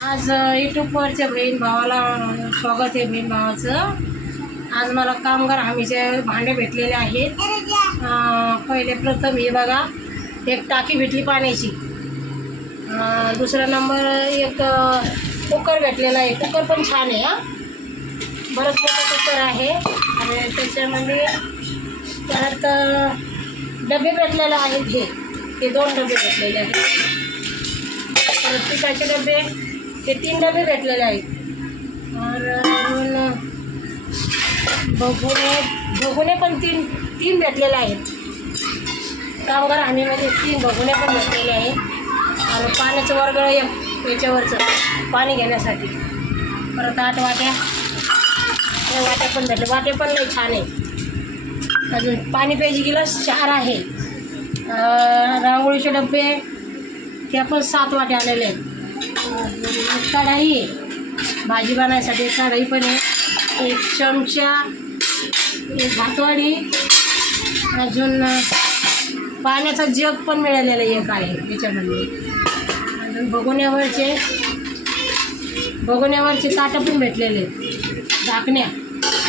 आज यूट्यूबवरच्या बहीण भावाला स्वागत आहे. बहीण भावाचं आज मला कामगार हमीचे भांडे भेटलेले आहेत. पहिले प्रथम हे बघा, एक टाकी भेटली पाण्याची. दुसरा नंबर एक कुकर भेटलेला आहे. कुकर पण छान आहे. बरंच मोठं कुकर आहे. आणि त्याच्यामध्ये परत डबे भेटलेले आहेत. हे 2 डबे भेटलेले आहेत. परत पिठाचे डबे हे 3 डबे भेटलेले आहेत. और भगुने पण तीन भेटलेले आहेत. कामगार हमीमध्ये 3 भगुने पण भेटलेले आहेत. आणि पाण्याचं वर्गळ एक याच्यावरचं पाणी घेण्यासाठी. परत 8 वाट्या, या वाट्या पण भेटल्या. वाटे पण लई छान आहे. अजून पाणी प्यायची गिलास 4 आहे. रांगोळीचे डबे त्या पण 7 वाटे आलेले आहेत. कढाई आहे, भाजी बनवायसाठी कढाई पण आहे. एक चमचा, एक भातवाडी, अजून पाण्याचा जग पण मिळालेला एक आहे त्याच्यामध्ये. अजून भगोन्यावरचे ताटं पण भेटलेले आहेत. झाकण्या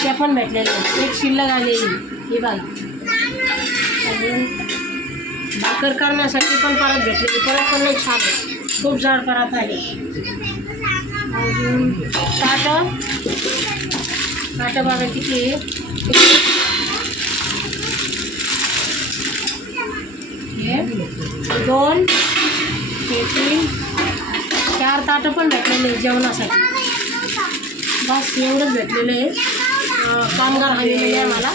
त्या पण भेटलेल्या आहेत. एक शिल्लक आलेली ही बघा. अजून भाकर करण्यासाठी पण परत भेटलेली. परत पण छान आहे. खूप जाड परत आहे. अजून ताटं बघा किती आहे. हे 2, हे 3, 4 ताटं पण भेटलेले जेवणासाठी. बस एवढंच भेटलेलं आहे. कामगार हमीमध्ये आम्हाला.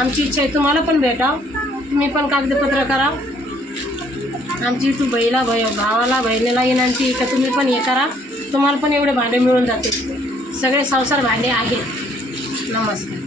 आमची इच्छा आहे तुम्हाला पण भेटा. तुम्ही पण कागदपत्र करा. आमची तू भावाला बहिणीला विनंती आहे का तुम्ही पण हे करा. तुम्हाला पण एवढे भांडे मिळून जाते. सगळे संसार भांडे आहेत. नमस्कार.